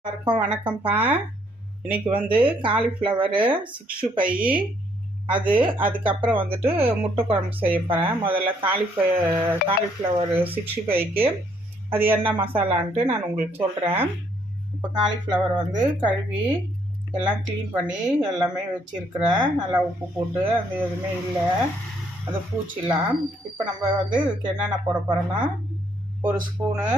எல்லாருக்கும் வணக்கம்ப்பா. இன்னைக்கு வந்து காலிஃப்ளவரு 65 அதுக்கப்புறம் வந்துட்டு முட்டை குழம்பு செய்ய போகிறேன். முதல்ல காலிஃப்ளவர் 65க்கு அது என்ன மசாலான்ட்டு நான் உங்களுக்கு சொல்கிறேன். இப்போ காலிஃப்ளவர் வந்து கழுவி எல்லாம் க்ளீன் பண்ணி எல்லாமே வச்சுருக்கிறேன். நல்லா உப்பு போட்டு அந்த எதுவுமே இல்லை, அந்த பூச்சிலாம். இப்போ நம்ம வந்து இதுக்கு என்னென்ன போட போகிறோன்னா, ஒரு ஸ்பூனு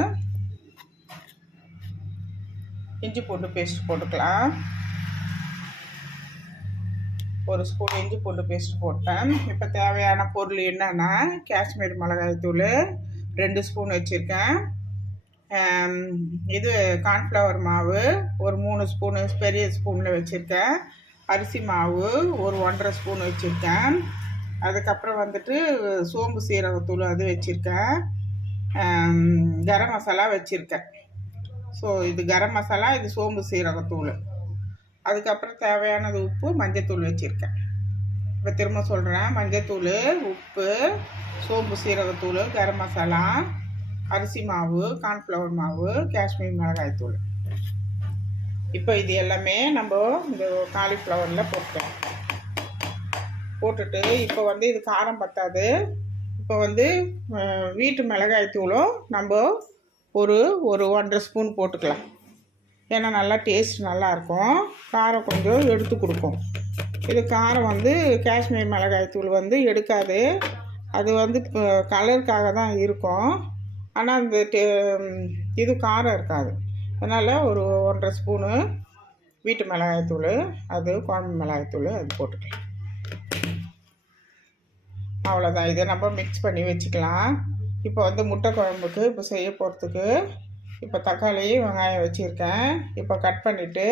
இஞ்சி பூண்டு பேஸ்ட் போட்டுக்கலாம். ஒரு ஸ்பூன் இஞ்சி பூண்டு பேஸ்ட் போட்டேன். இப்போ தேவையான பொருள் என்னென்னா, காஷ்மீர் மிளகாய் தூள் 2 ஸ்பூன் வச்சுருக்கேன். இது கார்ன்ஃப்ளவர் மாவு ஒரு 3 ஸ்பூனு பெரிய ஸ்பூனில் வச்சுருக்கேன். அரிசி மாவு ஒரு 1.5 ஸ்பூன் வச்சுருக்கேன். அதுக்கப்புறம் வந்துட்டு சோம்பு சீரகத்தூள் அது வச்சுருக்கேன். கரம் மசாலா வச்சுருக்கேன். ஸோ இது கரம் மசாலா, இது சோம்பு சீரகத்தூள். அதுக்கப்புறம் தேவையானது உப்பு, மஞ்சத்தூள் வச்சுருக்கேன். இப்போ திரும்ப சொல்கிறேன். மஞ்சத்தூள், உப்பு, சோம்பு சீரகத்தூள், கரம் மசாலா, அரிசி மாவு, கார்ன்ஃப்ளவர் மாவு, காஷ்மீர் மிளகாய் தூள். இப்போ இது எல்லாமே நம்ம இந்த காலிஃப்ளவரில் போட்டுட்டு இப்போ வந்து இது காரம் பத்தாது. இப்போ வந்து வீட்டு மிளகாய் தூளும் நம்ம ஒரு 1.5 ஸ்பூன் போட்டுக்கலாம். ஏன்னா நல்லா டேஸ்ட் நல்லாயிருக்கும், காரம் கொஞ்சம் எடுத்து கொடுக்கும். இது காரம் வந்து காஷ்மீர் மிளகாய் தூள் வந்து எடுக்காது, அது வந்து கலருக்காக தான் இருக்கும். ஆனால் அந்த இது காரம் இருக்காது. அதனால் ஒரு 1.5 ஸ்பூனு வீட்டு மிளகாய் தூள், அது குழம்பு மிளகாய் தூள் அது போட்டுக்கலாம். அவ்வளோதான். இதை நம்ம மிக்ஸ் பண்ணி வச்சுக்கலாம். இப்போ வந்து முட்டை குழம்புக்கு இப்போ செய்ய போகிறதுக்கு இப்போ தக்காளி வெங்காயம் வச்சுருக்கேன். இப்போ கட் பண்ணிவிட்டு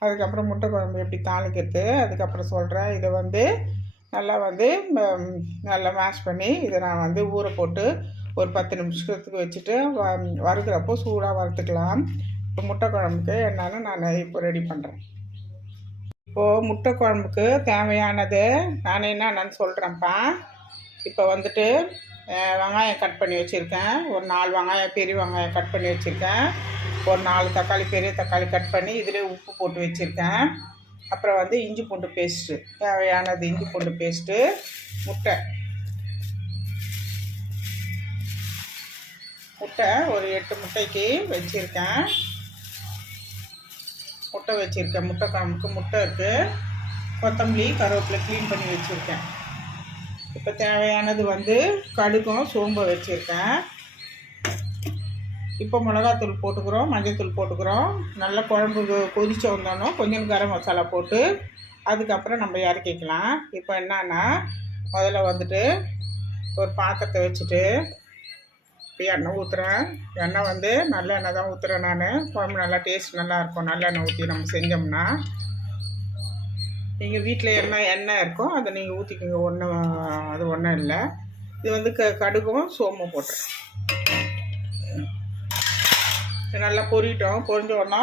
அதுக்கப்புறம் முட்டை குழம்பு எப்படி தாளிக்கிறது அதுக்கப்புறம் சொல்கிறேன். இதை வந்து நல்லா மேஷ் பண்ணி இதை நான் வந்து ஊற போட்டு ஒரு 10 நிமிஷத்துக்கு வச்சுட்டு வறுக்கிறப்போ சூடாக வறுத்துக்கலாம். இப்போ முட்டை குழம்புக்கு என்னன்னு நான் இப்போ ரெடி பண்ணுறேன். இப்போது முட்டை குழம்புக்கு தேவையானது நான் என்னென்னு சொல்கிறேன்ப்பா. இப்போ வந்துட்டு வெங்காயம் கட் பண்ணி வச்சுருக்கேன். ஒரு 4 வெங்காயம், பெரிய வெங்காயம் கட் பண்ணி வச்சுருக்கேன். ஒரு 4 தக்காளி, பெரிய தக்காளி கட் பண்ணி இதிலே உப்பு போட்டு வச்சுருக்கேன். அப்புறம் வந்து இஞ்சி பூண்டு பேஸ்ட்டு, தேவையானது இஞ்சி பூண்டு பேஸ்ட்டு, முட்டை ஒரு 8 முட்டைக்கு வச்சுருக்கேன். முட்டை குழம்புக்கு முட்டை இருக்குது. கொத்தமல்லி, கருவேப்பிலை க்ளீன் பண்ணி வச்சுருக்கேன். இப்போ தேவையானது வந்து கடுகும் சோம்பு வச்சுருக்கேன். இப்போ மிளகாத்தூள் போட்டுக்கிறோம், மஞ்சத்தூள் போட்டுக்கிறோம். நல்லா குழம்பு கொதிச்சு வந்தோன்னா கொஞ்சம் கரம் மசாலா போட்டு அதுக்கப்புறம் நம்ம இறக்கிக்கலாம். இப்போ என்னன்னா, முதல்ல வந்துட்டு ஒரு பாத்திரத்தை வச்சுட்டு இப்போ எண்ணெய் ஊற்றுறேன். எண்ணெய் வந்து நல்ல எண்ணெய் தான் ஊற்றுறேன் நான். குழம்பு நல்லா டேஸ்ட் நல்லாயிருக்கும் நல்லெண்ணெய் ஊற்றி நம்ம செஞ்சோம்னா. நீங்கள் வீட்டில் எண்ணெய் இருக்கும், அதை நீங்கள் ஊற்றிக்கிங்க. அது ஒன்றும் இல்லை. இது வந்து கடுகும் சோம்பும் போட்டுறேன். நல்லா பொரிஞ்சோன்னா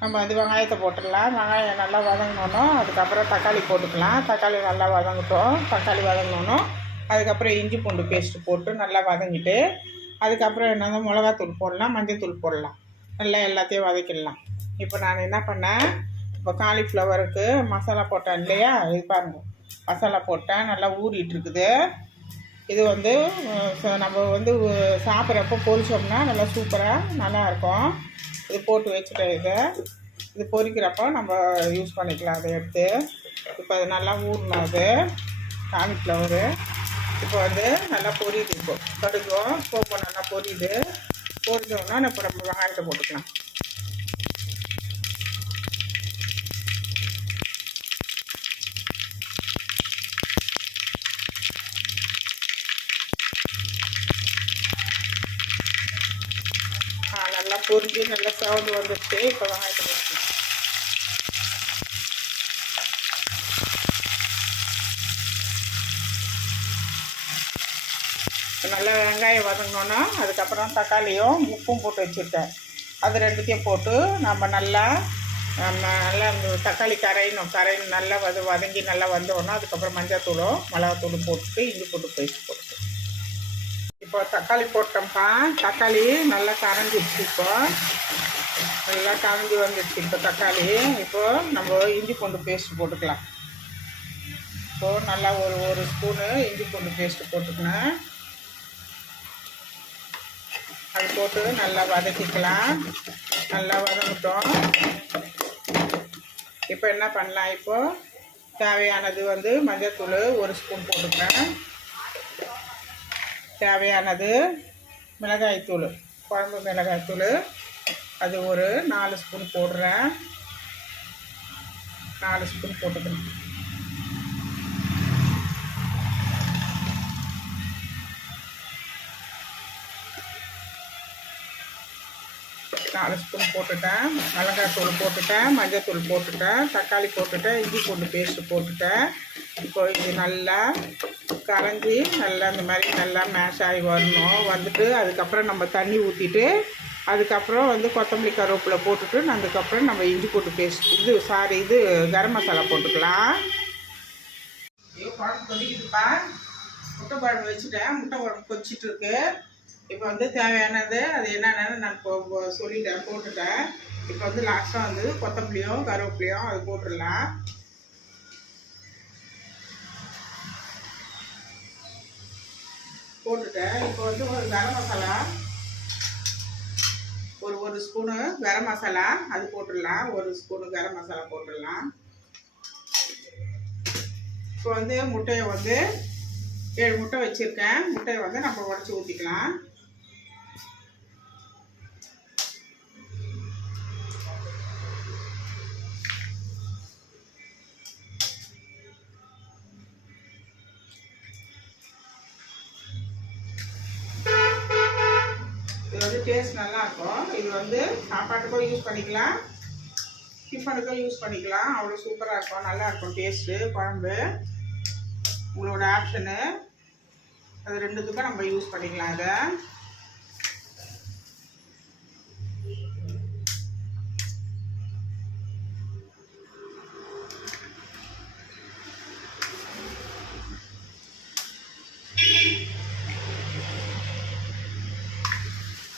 நம்ம வந்து வெங்காயத்தை போட்டுடலாம். வெங்காயம் நல்லா வதங்கினோன்னா அதுக்கப்புறம் தக்காளி போட்டுக்கலாம். தக்காளி நல்லா வதங்கட்டும். தக்காளி வதங்கினோன்னா அதுக்கப்புறம் இஞ்சி பூண்டு பேஸ்ட்டு போட்டு நல்லா வதங்கிட்டு அதுக்கப்புறம் என்னது மிளகாத்தூள் போடலாம், மஞ்சத்தூள் போடலாம். நல்லா எல்லாத்தையும் வதக்கிடலாம். இப்போ நான் என்ன பண்ணேன், இப்போ காலிஃப்ளவருக்கு மசாலா போட்டேன் இல்லையா, இது பாருங்கள் மசாலா போட்டேன். நல்லா ஊறிட்டுருக்குது. இது வந்து நம்ம வந்து சாப்பிட்றப்போ பொரிச்சோம்னா நல்லா சூப்பராக நல்லாயிருக்கும். இது போட்டு வச்சுட்டேன். இது பொரிக்கிறப்போ நம்ம யூஸ் பண்ணிக்கலாம். அதை எடுத்து இப்போ அது நல்லா ஊறினது காலிஃப்ளவரு. இப்போ வந்து நல்லா பொரியுது. இப்போ கடுகும் சோப்பு நல்லா பொரியுது. பொரிஞ்சோன்னா இப்போ நம்ம வெங்காயத்தை போட்டுக்கலாம். நல்லா பொரிஞ்சு நல்லா சவுண்டு வந்துடுச்சு. இப்போ வெங்காயத்தை போட்டுக்கலாம். நல்லா வெங்காயம் வதங்கினோன்னா அதுக்கப்புறம் தக்காளியும் உப்பும் போட்டு வச்சுருக்கேன். அது ரெண்டுத்தையும் போட்டு நம்ம நல்லா அந்த தக்காளி கரையணும் நல்லா வதங்கி நல்லா வந்தோன்னா அதுக்கப்புறம் மஞ்சத்தூளும் மிளகாத்தூளும் போட்டுட்டு இஞ்சி பூண்டு பேஸ்ட் போட்டு இப்போ தக்காளி போட்டோம்ப்பா. தக்காளி நல்லா கரைஞ்சிடுச்சு. இப்போ நல்லா கலந்து வந்துடுச்சு. இப்போ தக்காளி, இப்போது நம்ம இஞ்சி பூண்டு பேஸ்ட் போட்டுக்கலாம். இப்போது நல்லா ஒரு ஸ்பூனு இஞ்சி பூண்டு பேஸ்ட்டு போட்டுக்கினேன். அது போட்டு நல்லா வதக்கிக்கலாம். நல்லா வதங்கிட்டோம். இப்போ என்ன பண்ணலாம், இப்போது தேவையானது வந்து மஞ்சள்தூள் 1 ஸ்பூன் போட்டுக்கிறேன். தேவையானது மிளகாய்த்தூள், குழம்பு மிளகாய்த்தூள், அது ஒரு 4 ஸ்பூன் போடுறேன். 4 ஸ்பூன் போட்டுக்கிறேன். நாலு ஸ்பூன் போட்டுட்டேன். மிளகாய்த்தூள் போட்டுட்டேன், மஞ்சள்தூள் போட்டுட்டேன், தக்காளி போட்டுட்டேன், இஞ்சி பூண்டு பேஸ்ட்டு போட்டுட்டேன். இப்போ இது நல்லா கரைஞ்சி நல்லா இந்த மாதிரி நல்லா மேஷ் ஆகி வரணும். வந்துட்டு அதுக்கப்புறம் நம்ம தண்ணி ஊற்றிட்டு அதுக்கப்புறம் வந்து கொத்தமல்லி கருவேப்பிலை போட்டுட்டு அதுக்கப்புறம் நம்ம இஞ்சி பூண்டு பேஸ்ட் இது கரம் மசாலா போட்டுக்கலாம். குழம்பு கொதிக்குதுப்பா. முட்டை குழம்பு வச்சுட்டேன். முட்டை குழம்பு கொதிச்சிட்டு இருக்கு. இப்போ வந்து தேவையானது அது என்னென்னு நான் சொல்லிட்டேன், போட்டுட்டேன். இப்போ வந்து லாஸ்ட்டாக வந்து கொத்தமல்லியும் கருவேப்பிலையும் அது போட்டுடலாம். போட்டுட்டேன். இப்போ வந்து ஒரு கரம் மசாலா ஒரு ஸ்பூனு கரம் மசாலா அது போட்டுடலாம். 1 ஸ்பூனு கரம் மசாலா போட்டுடலாம். இப்போ வந்து முட்டையை வந்து 7 முட்டை வச்சுருக்கேன். முட்டையை வந்து நம்ம உடச்சி ஊற்றிக்கலாம். இது வந்து டேஸ்ட் நல்லாயிருக்கும். இது வந்து சாப்பாட்டுக்கும் யூஸ் பண்ணிக்கலாம், டிஃபனுக்கும் யூஸ் பண்ணிக்கலாம். அவ்வளோ சூப்பராக இருக்கும், நல்லாயிருக்கும் டேஸ்ட்டு குழம்பு. உங்களோட ஆப்ஷனு, அது ரெண்டுத்துக்கும் நம்ம யூஸ் பண்ணிக்கலாம். இதை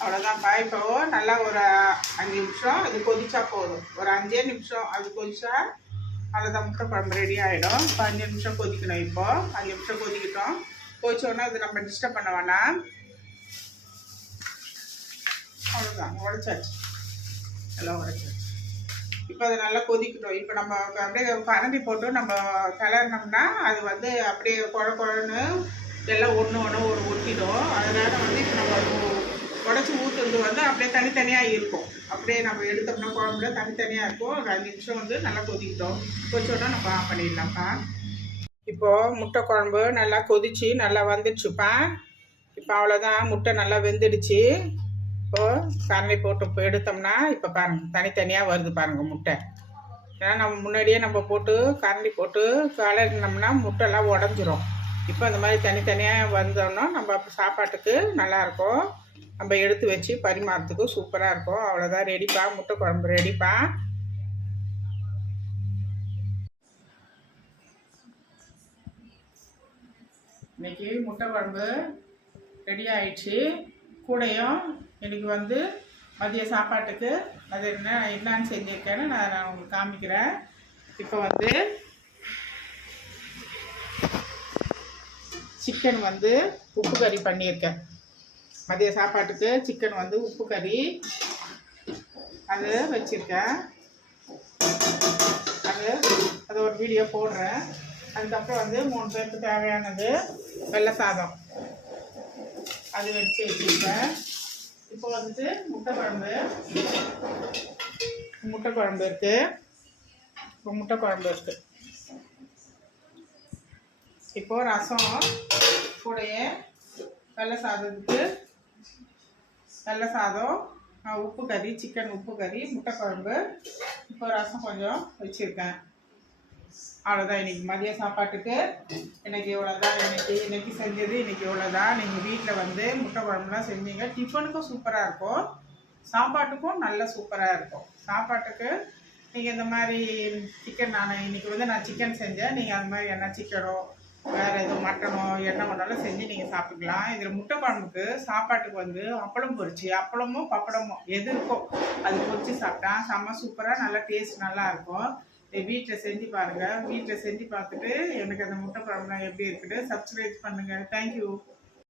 அவ்வளோதான்ப்பா. இப்போ நல்லா ஒரு 5 நிமிஷம் அது கொதிச்சா போதும். ஒரு 5 நிமிஷம் அது கொதிச்சா அவ்வளோதான், முட்டை குழம்பு ரெடி ஆகிடும். இப்போ 5 நிமிஷம் கொதிக்கணும். இப்போது 5 நிமிஷம் கொதிக்கிட்டோம். கொதிச்சோன்னா அது நம்ம டிஸ்டர்ப் பண்ண வேணாம். அவ்வளோதான், உடைச்சாச்சு, நல்லா உடைச்சாச்சு. இப்போ அது நல்லா கொதிக்கட்டும். இப்போ நம்ம அப்படியே கரண்டி போட்டு நம்ம கிளறினோம்னா அது வந்து அப்படியே குழன்னு எல்லாம் ஒன்று ஒரு ஒட்டிடும். அதனால் வந்து இப்போ நம்ம உடச்சி ஊற்றுறது வந்து அப்படியே தனித்தனியாக இருக்கும். அப்படியே நம்ம எடுத்தோம்னா குழம்புல தனித்தனியாக இருக்கும். ஒரு 5 நிமிஷம் வந்து நல்லா கொதிக்கிட்டோம். கொதிச்சோன்னா நம்ம ஆஃப் பண்ணிடலாம்ப்பா. இப்போது முட்டை குழம்பு நல்லா கொதிச்சு நல்லா வந்துடுச்சுப்பா. இப்போ அவ்வளோதான், முட்டை நல்லா வெந்துடுச்சு. இப்போது கரண்டி போட்டு இப்போ எடுத்தோம்னா இப்போ பாருங்கள் தனித்தனியாக வருது பாருங்கள் முட்டை. ஏன்னா நம்ம முன்னாடியே நம்ம போட்டு கரண்டி போட்டு கலரினோம்னா முட்டைலாம் உடஞ்சிரும். இப்போ அந்த மாதிரி தனித்தனியாக வந்தோன்னா நம்ம சாப்பாட்டுக்கு நல்லாயிருக்கும். நம்ம எடுத்து வச்சு பரிமாறத்துக்கு சூப்பராக இருக்கும். அவ்வளோதான், ரெடிப்பா, முட்டை குழம்பு ரெடிப்பா. இன்றைக்கி முட்டை குழம்பு ரெடி ஆயிடுச்சு. கூடையும் இன்றைக்கி வந்து மதிய சாப்பாட்டுக்கு அது என்னன்னு செஞ்சுருக்கேன்னு நான் உங்களுக்கு காமிக்கிறேன். இப்போ வந்து சிக்கன் வந்து உப்பு கறி பண்ணியிருக்கேன். மதிய சாப்பாட்டுக்கு சிக்கன் வந்து உப்பு கறி அது வச்சுருக்கேன். அது ஒரு வீடியோ போடுறேன். அதுக்கப்புறம் வந்து 3 பேருக்கு தேவையானது வெள்ளை சாதம் அது வச்சுருக்கேன். இப்போ வந்துட்டு முட்டை குழம்பு இருக்குது. இப்போ முட்டை குழம்பு இருக்குது. இப்போது ரசம் கூடையே வெள்ளை சாதத்துக்கு வெள்ளை சாதம், உப்பு கறி, சிக்கன் உப்பு கறி, முட்டை குழம்பு, இப்போ ரசம் கொஞ்சம் வச்சுருக்கேன். அவ்வளோதான், இன்றைக்கி மதிய சாப்பாட்டுக்கு இன்றைக்கி இவ்வளோதான். இன்றைக்கி செஞ்சது இன்றைக்கி இவ்வளோதான். நீங்கள் வீட்டில் வந்து முட்டை குழம்புலாம் செஞ்சீங்க, டிஃபனுக்கும் சூப்பராக இருக்கும், சாப்பாட்டுக்கும் நல்லா சூப்பராக இருக்கும். சாப்பாட்டுக்கு நீங்கள் இந்த மாதிரி சிக்கன், நான் இன்றைக்கி வந்து நான் சிக்கன் செஞ்சேன். நீங்கள் அந்த மாதிரி என்ன சிக்கனோ வேறு எதுவும் மட்டனோ என்ன வேணாலும் செஞ்சு நீங்கள் சாப்பிட்டுக்கலாம். இதில் முட்டை குழம்புக்கு சாப்பாட்டுக்கு வந்து அப்பளம் பொரிச்சு, அப்பளமும் பப்படமும் எது இருக்கோ அது பொரிச்சு சாப்பிட்டா செம்ம சூப்பராக நல்லா டேஸ்ட் நல்லாயிருக்கும். வீட்டில் செஞ்சு பாருங்கள். வீட்டில் செஞ்சு பார்த்துட்டு எனக்கு அந்த முட்டை குழம்புலாம் எப்படி இருக்குது சப்ஸ்கிரைப் பண்ணுங்கள். தேங்க்யூ.